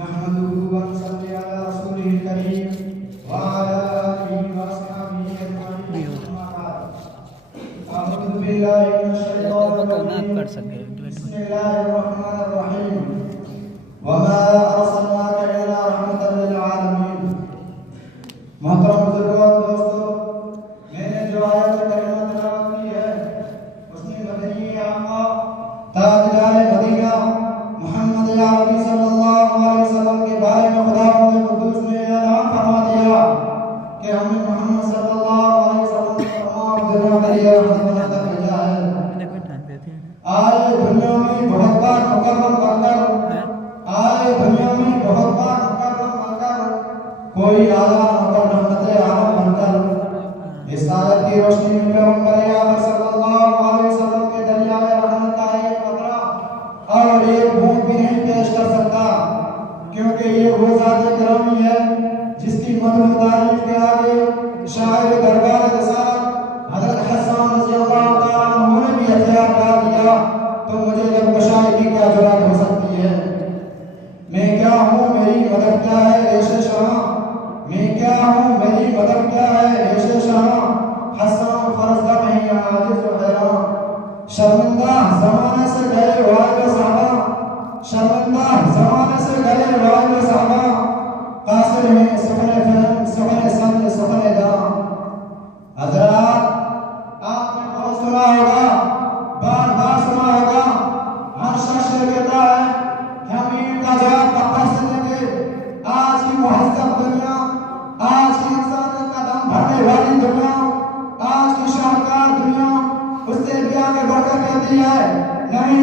नहमदुहु व नसल्ली अला रसूलिल करीम व अला आलिहि व अस्हाबिहि अजमईन अम्मा बाद। अऊज़ु बिल्लाहि मिनश शैतानिर रजीम। बिस्मिल्लाहिर रहमानिर रहीम। वमा अर्सलनाका इल्ला रहमतल लिल आलमीन। मोहतरम बुजुर्गों और दोस्तों, मैंने जो आयत करीमा तिलावत की है उसमें मदनी आका ताजदार मदीना मोहम्मद अरबी सल्लल्लाहु अलैहि वसल्लम के बारे में खुदावंद कुद्दूस ने ऐलान फरमा दिया कि हमने मोहम्मद सल्लल्लाहु अलैहि वसल्लम को तमाम दुनिया के लिए रहमत बनकर भेजा है। आए दुनिया में बहुत बार मुकर्रम बनकर कोई आला मगर रहमत आलम बनकर इस आयत की रोशनी में पैगंबर आका सल्लल्लाहु अलैहि वसल्लम के दरियाए रहमत का एक कतरा और एक बूंद भी नहीं पेश कर सकता, क्योंकि ये वो ज़ात गिरामी है जिसकी मदद तारीफ के आगे शायर दरबार रसाल हजरत हसन रज़ियल्लाहु तआला अन्हु ने भी हथियार डाल दिया, तो मुझे जब कशायगी क्या जुरात हो सकती है। मैं क्या हूँ, मेरी मदद क्या है, ऐसे शाह मैं क्या हूँ, मेरी मदद क्या है, ऐसे शाह हसन फरज़दा नहीं आजिज़ व हैरान। शर्मिंदा ज़माने से गए वालिद साहबा, शर्मिंदा ज़माने से गए वालिद साहबा, कासिर हैं सुखने फहम सुखने संग सुखने दाम। हज़रात, आपने बहुत सुना होगा, बार बार सुना होगा, हर शख्स कहता है कि हम ईंट का जवाब पत्थर से देंगे। आज की मुहज़्ज़ब दुनिया, आज की इंसानियत का दम भरने वाली दुनिया, आज की शाहकार दुनिया उससे भी आगे बढ़कर कहती है नहीं,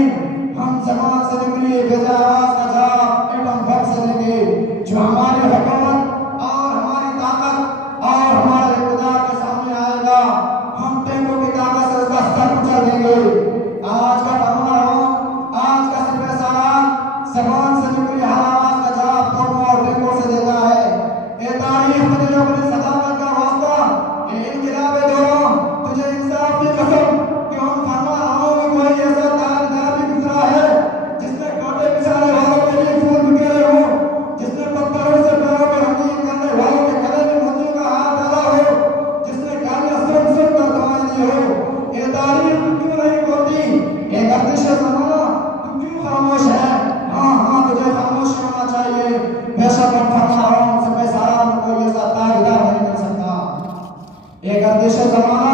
हम ज़बान से निकली बेजा आवाज़ का जवाब एटम बम से देंगे। जो हमारी हुकूमत और हमारी ताकत और हमारे इक़्तिदार के सामने आएगा, हम टैंकों की ताकत से उसका सर कुचल देंगे। आज का फरमान, आज का सिपह सालार ज़बान से निकली हर आवाज़ का जवाब तोपों और टैंकों से देता है। ए तारीख़ मुझे अपनी सदाकत का वास्ता, ए इनक़िलाब दौरान तुझे इंसाफ की कसम कि हम फरमा रहा हूँ कि कोई ऐसा ताजदार भी गुज़रा है जिसने कांटे बिछाने वालों के लिए फूल बिखेरे हों, जिसने पत्थरों से पैरों को रंगीन करने वालों के गले में मोतियों का हार डाला हो, जिसने गालियाँ सुन सुन कर दवाएं दी हो। ए तारीख़ तू क्यों नहीं बोलती, ए गर्दिश ज़माना तू क्यों खामोश है। हाँ हाँ, तुझे खामोश होना चाहिए। बेशक हम फरमा रहा हूँ, सिपह सालार में कोई ऐसा ताजदार नहीं मिल सकता। ए गर्दिश ज़माना